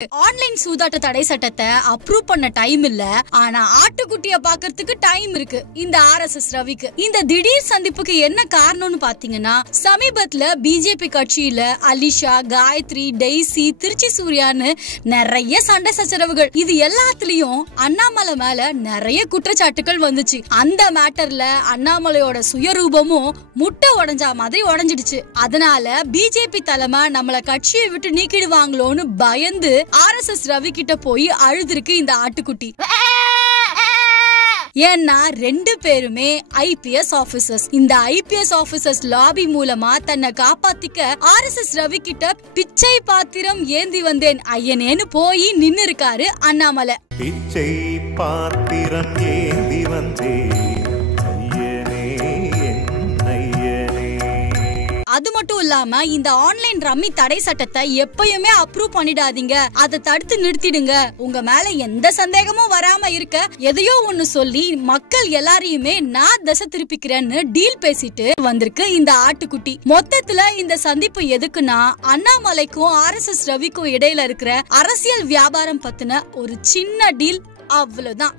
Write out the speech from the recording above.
Online சூதாட்ட தடை சட்டத்தை அப்ரூவ் பண்ண டைம் இல்ல, ஆனா ஆட்டுக்குட்டிய பாக்குறதுக்கு டைம் இருக்கு இந்த RSS ரவிக்கு. இந்த திடீர் சந்திப்புக்கு என்ன காரணம்னு பாத்தீங்கன்னா, சமீபத்துல பிஜேபி கட்சியில அலிஷா, காயத்ரி, டெய்சி, திருச்சி சூர்யான்னு நிறைய சண்டை சச்சரவுகள். இது எல்லாத்துலயும் அண்ணாமலை மேல நிறைய குற்றச்சாட்டுகள் வந்துச்சு. அந்த மேட்டர்ல அண்ணாமலையோட சுயரூபமும் முட்டை உடைஞ்சா மாதிரி உடைஞ்சிடுச்சு. அதனால பிஜேபி தலைமை நம்மள கட்சியை விட்டு நீக்கிடுவாங்களோன்னு பயந்து RSS ரவி கிட்ட போய் அழுதுருக்கு இந்த ஆட்டுக்குட்டி. ஏன்னா ரெண்டு பேருமே IPS ஆபீசர்ஸ். இந்த IPS ஆபீசர்ஸ் லாபி மூலமா தன்னை காப்பாத்திக்க RSS ரவி கிட்ட பிச்சை பாத்திரம் ஏந்தி வந்தேன் ஐயனேன்னு போய் நின்னு இருக்காரு அண்ணாமலை. பிச்சை பாத்திரம் ஏந்தி வந்தேன். அது மட்டும் இல்லாம இந்த ஆன்லைன் ரம்மி தடை சட்டத்தை எப்பயுமே அப்ரூவ் பண்ணிடாதீங்க, அதை தடுத்து நிறுத்திடுங்க, உங்க மேல எந்த சந்தேகமும் வராம இருக்க எதையோ ஒண்ணு சொல்லி மக்கள் எல்லாரையுமே நான் திசை திருப்பிக்கிறேன்னு டீல் பேசிட்டு வந்திருக்கு இந்த ஆட்டுக்குட்டி. மொத்தத்துல இந்த சந்திப்பு எதுக்குன்னா, அண்ணாமலைக்கும் RSS ரவிக்கும் இடையில இருக்கிற அரசியல் வியாபாரம் பத்தின ஒரு சின்ன டீல், அவ்வளவுதான்.